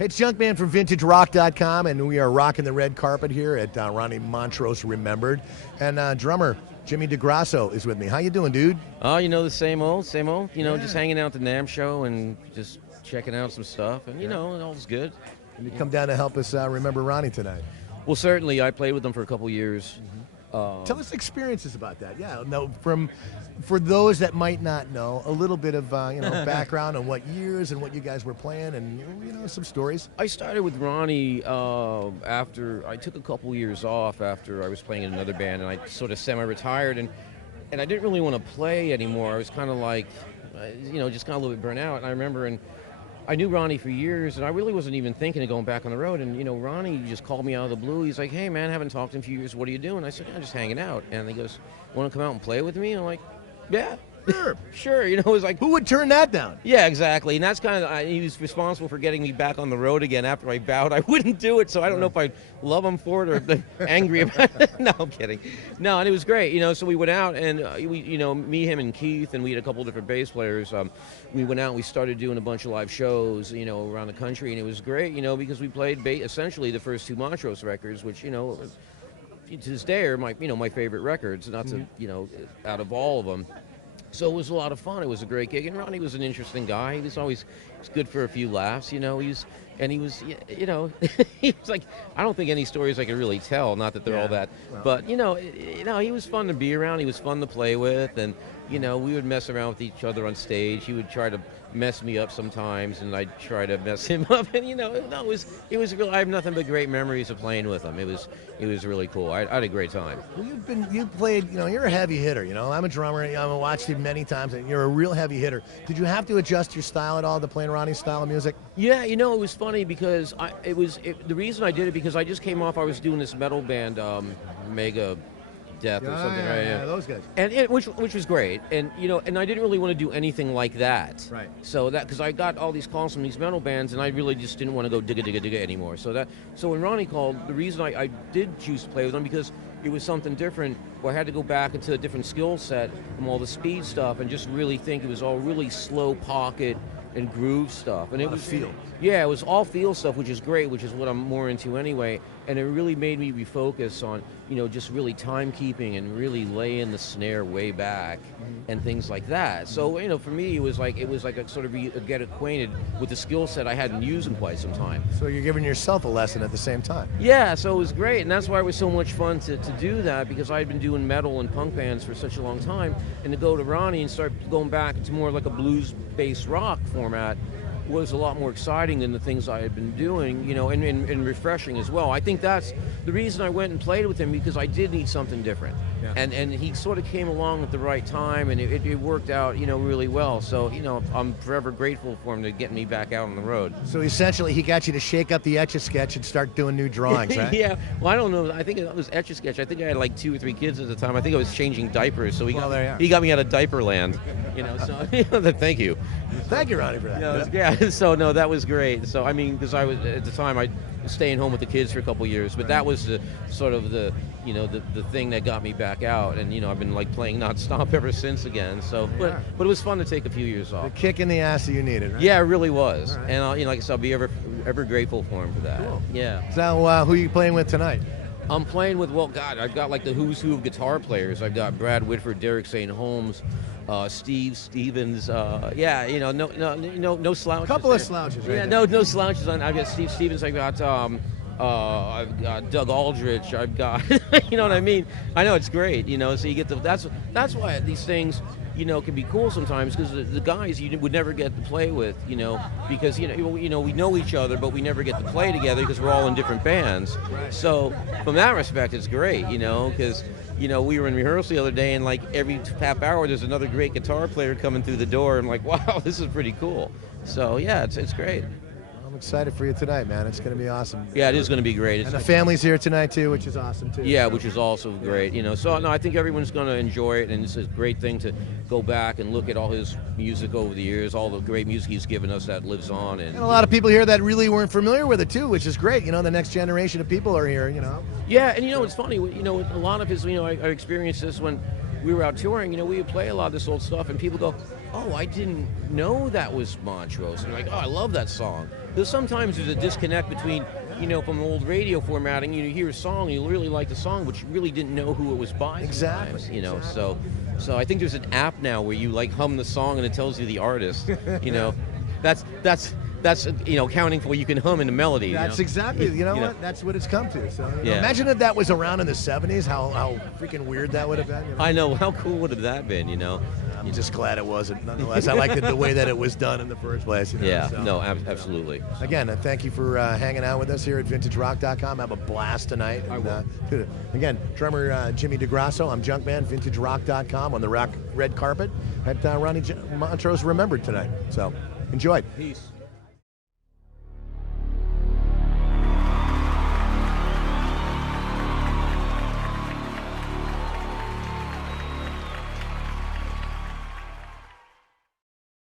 It's Junkman from VintageRock.com, and we are rocking the red carpet here at Ronnie Montrose Remembered. And drummer Jimmy DeGrasso is with me. How you doing, dude? Oh, the same old. Just hanging out at the NAMM show and just checking out some stuff, and all's good. And you come down to help us remember Ronnie tonight. Well, certainly, I played with them for a couple years. Tell us experiences about that. Yeah, no, for those that might not know, a little bit of background on what years and what you guys were playing, and some stories. I started with Ronnie after I took a couple years off after I was playing in another band, and I sort of semi-retired, and I didn't really want to play anymore. I was kind of like, just kind of a little bit burnt out. And I remember, and I knew Ronnie for years, and I really wasn't even thinking of going back on the road. And, Ronnie just called me out of the blue. He's like, hey, man, haven't talked to him in a few years. What are you doing? I said, I'm just hanging out. And he goes, want to come out and play with me? And I'm like, yeah. Sure. It was like, who would turn that down? Yeah, exactly. And that's kind of, he was responsible for getting me back on the road again after I vowed I wouldn't do it. So I don't know if I love him for it or angry about it. No, I'm kidding. No, and it was great. So we went out and me, him, and Keith, and we had a couple different bass players. We went out and we started doing a bunch of live shows, around the country, and it was great, because we played essentially the first two Montrose records, which, to this day are my favorite records, not to, out of all of them. So it was a lot of fun. It was a great gig, and Ronnie was an interesting guy. He was always good for a few laughs, he was like, I don't think any stories I could really tell, not that they're all that, but he was fun to be around. He was fun to play with, and we would mess around with each other on stage. He would try to mess me up sometimes, and I'd try to mess him up. And it was real. I have nothing but great memories of playing with him. It was really cool. I had a great time. Well, you played. You're a heavy hitter. I'm a drummer. I've watched you many times, and you're a real heavy hitter. Did you have to adjust your style at all to playing Ronnie's style of music? Yeah, it was funny because the reason I did it because I just came off. I was doing this metal band, Mega Death or something, right? Yeah, those guys. And which was great, and and I didn't really want to do anything like that. Right. So that because I got all these calls from these metal bands, and I really just didn't want to go digga digga digga anymore. So when Ronnie called, the reason I did choose to play with him because it was something different. Where I had to go back into a different skill set from all the speed stuff, and just really think it was all really slow pocket and groove stuff, and it was feel. Yeah, it was all feel stuff, which is great, which is what I'm more into anyway. And it really made me refocus on, just really timekeeping and really laying the snare way back and things like that. So, for me, it was like a sort of get acquainted with the skill set I hadn't used in quite some time. So you're giving yourself a lesson at the same time. Yeah, so it was great, and that's why it was so much fun to do that, because I had been doing metal and punk bands for such a long time, and to go to Ronnie and start going back into more like a blues-based rock format was a lot more exciting than the things I had been doing, and refreshing as well. I think that's the reason I went and played with him, because I did need something different. Yeah. And he sort of came along at the right time, and it worked out, really well. So, I'm forever grateful for him to get me back out on the road. So essentially, he got you to shake up the Etch-a-Sketch and start doing new drawings, right? Yeah. Well, I don't know. I think it was Etch-a-Sketch. I think I had like 2 or 3 kids at the time. I think I was changing diapers, so he got me out of diaper land. So thank you. Thank you, Ronnie, for that. Yeah. So no, that was great. So I mean, because I was at the time I was staying home with the kids for a couple of years, but that was the sort of the thing that got me back out, and I've been like playing nonstop ever since again. So, but it was fun to take a few years off. The kick in the ass that you needed, right? Yeah, it really was, right. And like I said, I'll be ever grateful for him for that. Cool. Yeah. So who are you playing with tonight? I'm playing with I've got like the who's who of guitar players. I've got Brad Whitford, Derek St. Holmes, Steve Stevens. No slouches. Couple of slouches, right? Yeah, no slouches. I've got Steve Stevens. I've got Doug Aldrich. I've got, what I mean. I know it's great. So you get that's why these things, can be cool sometimes, because the guys you would never get to play with, because we know each other, but we never get to play together because we're all in different bands. Right. So from that respect, it's great, because we were in rehearsal the other day, and like every half hour there's another great guitar player coming through the door. I'm like, wow, this is pretty cool. So yeah, it's great. I'm excited for you tonight, man. It's going to be awesome. Yeah, it is going to be great. And the family's here tonight too, which is awesome too. Yeah, which is also great. So no, I think everyone's going to enjoy it, and it's a great thing to go back and look at all his music over the years, all the great music he's given us that lives on. And a lot of people here that really weren't familiar with it too, which is great. The next generation of people are here. Yeah, and it's funny. A lot of his. I experienced this when we were out touring. We would play a lot of this old stuff, and people go, oh, I didn't know that was Montrose. And you're like, oh, I love that song. Because sometimes there's a disconnect between, from old radio formatting, you hear a song and you really like the song, but you really didn't know who it was by. Exactly. Sometimes, So I think there's an app now where you like hum the song and it tells you the artist. That's accounting for what you can hum in the melody. That's exactly, what? That's what it's come to. So Yeah. imagine if that was around in the 70s, how freaking weird that would have been. I know, how cool would have that been, I'm just glad it wasn't. Nonetheless, I liked the way that it was done in the first place. Yeah, so. no, absolutely. Again, thank you for hanging out with us here at VintageRock.com. Have a blast tonight. I will. Again, drummer Jimmy DeGrasso. I'm Junkman, VintageRock.com on the red carpet at Ronnie Montrose Remembered tonight. So enjoy. Peace.